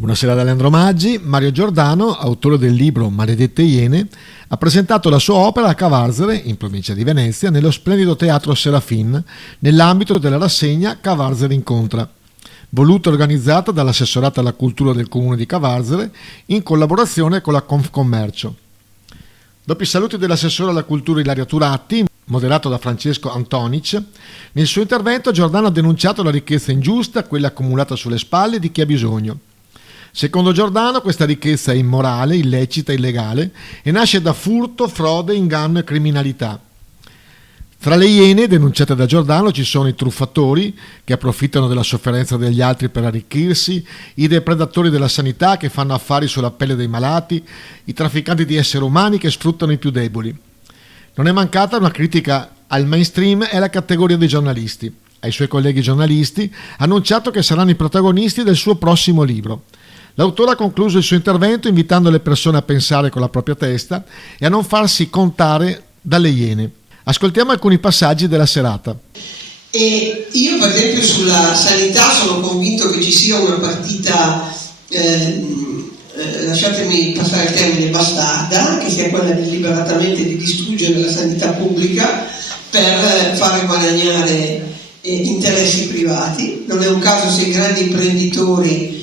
Buonasera da Leandro Maggi. Mario Giordano, autore del libro Maledette Iene, ha presentato la sua opera a Cavarzere, in provincia di Venezia, nello splendido teatro Serafin, nell'ambito della rassegna Cavarzere Incontra, voluta e organizzata dall'assessorato alla cultura del comune di Cavarzere in collaborazione con la Confcommercio. Dopo i saluti dell'assessore alla cultura Ilaria Turatti, moderato da Francesco Antonic, nel suo intervento Giordano ha denunciato la ricchezza ingiusta, quella accumulata sulle spalle di chi ha bisogno. Secondo Giordano questa ricchezza è immorale, illecita, illegale e nasce da furto, frode, inganno e criminalità. Tra le iene denunciate da Giordano ci sono i truffatori che approfittano della sofferenza degli altri per arricchirsi, i depredatori della sanità che fanno affari sulla pelle dei malati, i trafficanti di esseri umani che sfruttano i più deboli. Non è mancata una critica al mainstream e alla categoria dei giornalisti. Ai suoi colleghi giornalisti ha annunciato che saranno i protagonisti del suo prossimo libro. L'autore ha concluso il suo intervento invitando le persone a pensare con la propria testa e a non farsi contare dalle iene. Ascoltiamo alcuni passaggi della serata. E io per esempio sulla sanità sono convinto che ci sia una partita, lasciatemi passare il termine, bastarda, che sia quella deliberatamente di distruggere la sanità pubblica per fare guadagnare interessi privati. Non è un caso se i grandi imprenditori,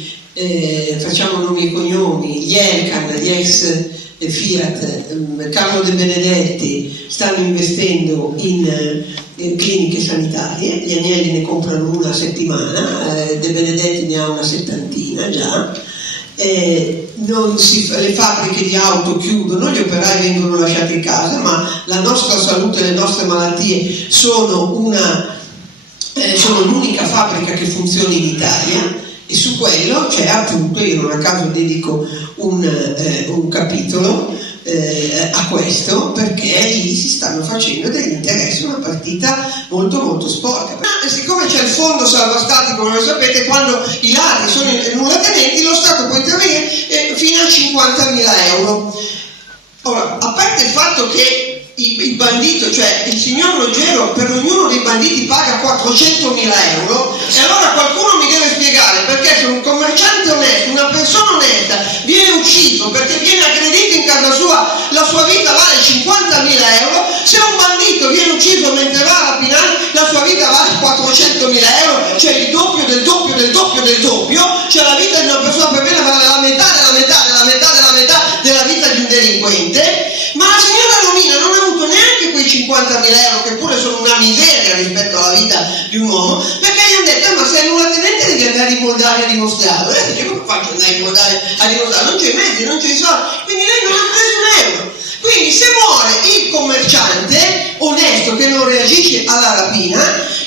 facciamo nomi e cognomi, gli Elkann, gli ex Fiat, Carlo De Benedetti, stanno investendo in cliniche sanitarie. Gli Agnelli ne comprano una a settimana, De Benedetti ne ha una settantina già. Le fabbriche di auto chiudono, gli operai vengono lasciati in casa, ma la nostra salute e le nostre malattie sono l'unica fabbrica che funziona in Italia. E su quello c'è appunto, io non a caso dedico un capitolo a questo, perché lì si stanno facendo degli interessi, una partita molto molto sporca. Ma siccome c'è il fondo salva stati, come lo sapete, quando i ladri sono nullatenenti, lo Stato può intervenire fino a 50.000 euro. Ora, a parte il fatto che il bandito, cioè il signor Ruggero, per ognuno dei banditi paga 400.000 euro, e allora qualcuno mi deve spiegare perché se un commerciante onesto, una persona onesta, viene ucciso perché viene aggredito in casa sua, la sua vita vale 50.000 euro, se un bandito viene ucciso mentre va a rapinare, la sua vita vale 400.000 euro, cioè il doppio del doppio del doppio del doppio, cioè la vita di una persona per bene vale la metà della metà della metà della metà della vita di un delinquente. Ma la signora Romina non ha avuto neanche quei 50.000 euro, che pure sono una miseria rispetto alla vita di un uomo, perché gli hanno detto: ma sei nullatenente devi andare in Moldavia a dimostrarlo. Lei dice: come faccio ad andare in Moldavia a dimostrarlo? Non c'è i mezzi, non c'è i soldi, quindi lei non ha preso un euro. Quindi se muore il commerciante onesto che non reagisce alla rapina,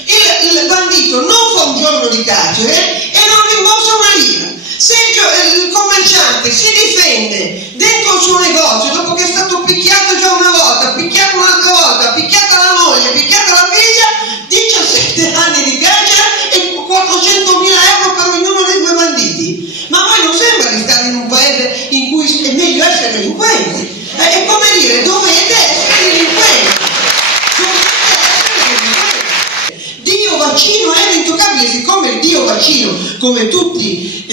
il bandito non fa un giorno di carcere e non rimborsa una lira. Se il commerciante si difende dentro il suo negozio dopo che è stato picchiato già una volta, picchiato un'altra volta, picchiata la moglie, picchiata la figlia, 17 anni di carcere e 400.000 euro per ognuno dei due banditi. Ma a voi non sembra di stare in un paese in cui è meglio essere delinquenti? È come dire: dovete essere delinquenti. Dio vaccino è intoccabile, siccome il Dio vaccino, come tutti,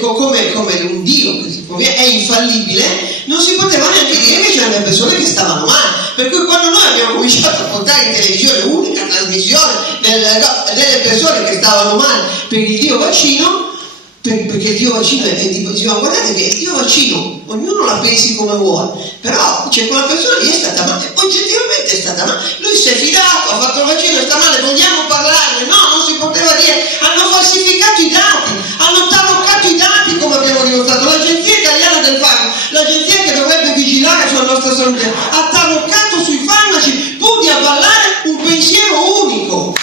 come un Dio è infallibile, non si poteva neanche dire che c'erano persone che stavano male. Per cui quando noi abbiamo cominciato a portare in televisione unica trasmissione delle persone che stavano male per il Dio vaccino, perché il Dio vaccino dicevamo: guardate che il Dio vaccino ognuno la pensi come vuole, però c'è quella persona lì è stata male, oggettivamente è stata male, lui si è fidato, ha fatto il vaccino, sta male, vogliamo parlarne? No, non si poteva dire. Hanno falsificato i dati, hanno taroccato i dati, come abbiamo dimostrato. L'Agenzia Italiana del Farmaco, l'agenzia che dovrebbe vigilare sulla nostra salute, ha taroccato sui farmaci pur di avallare un pensiero unico.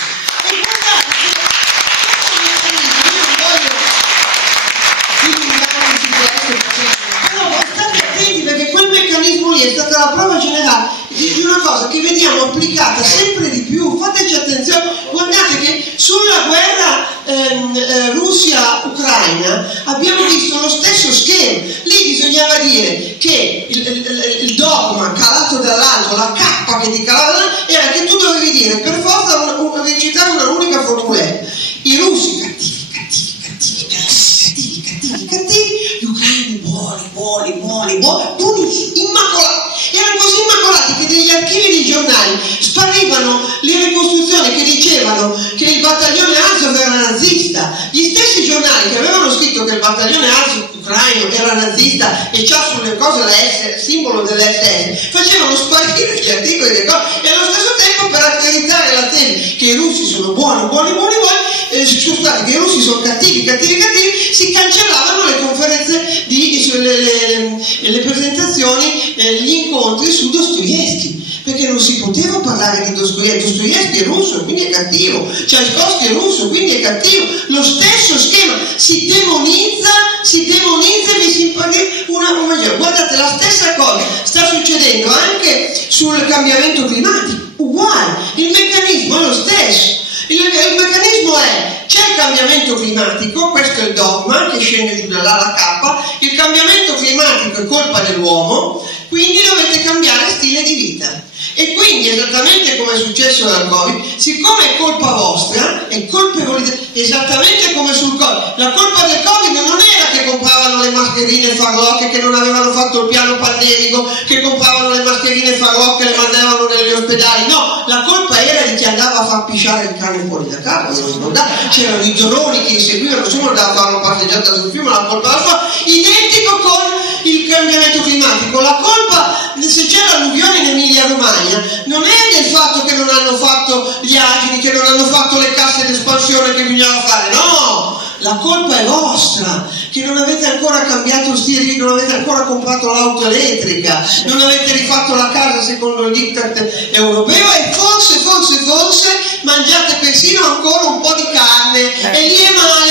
È stata la prova generale di una cosa che vediamo applicata sempre di più. Fateci attenzione, guardate che sulla guerra Russia-Ucraina abbiamo visto lo stesso schema. Lì bisognava dire che il dogma calato dall'alto, la cappa che ti calava dall'alto, era che tu dovevi dire per forza recitare una unica formuletta: i russi cattivi, carni buonissimi, immacolati. Erano così immacolati che degli archivi dei giornali sparivano le ricostruzioni che dicevano che il battaglione Azov era nazista. Gli stessi giornali che avevano scritto che il battaglione Azov ucraino era nazista e c'ha sulle cose la S, simbolo dell'SS, facevano sparire gli articoli delle cose, e allo stesso tempo, per accreditare la tesi che i russi sono buoni, scusate, che i russi sono cattivi, si cancellavano le conferenze le presentazioni, gli incontri su Dostoevskij, perché non si poteva parlare di Dostoevskij è russo, quindi è cattivo, Tchaikovsky è russo, quindi è cattivo. Lo stesso schema, si demonizza e vi si impara una magia. Guardate, la stessa cosa sta succedendo anche sul cambiamento climatico, uguale, il meccanismo è lo stesso. Il meccanismo è: c'è il cambiamento climatico, questo è il dogma che scende giù dall'ala K, il cambiamento climatico è colpa dell'uomo, quindi dovete cambiare stile di vita. E quindi, esattamente come è successo dal Covid, siccome è colpa vostra, è colpevolità, esattamente come sul Covid. La colpa del Covid non era che compravano le mascherine farlocche, che non avevano fatto il piano pandemico, che compravano le mascherine farlocche e le mandavano negli ospedali. No, la colpa era di chi andava a far pisciare il cane fuori da casa. C'erano i droni che inseguivano, nessuno andava a fare una passeggiata sul fiume, la colpa era sua. Identico con il cambiamento climatico. La colpa, se c'è l'alluvione in Emilia Romagna, non è del fatto che non hanno fatto gli asini, che non hanno fatto le casse d'espansione che bisognava fare, no! La colpa è vostra, che non avete ancora cambiato stile, non avete ancora comprato l'auto elettrica, non avete rifatto la casa secondo il diktat europeo, e forse mangiate persino ancora un po' di carne, e lì è male.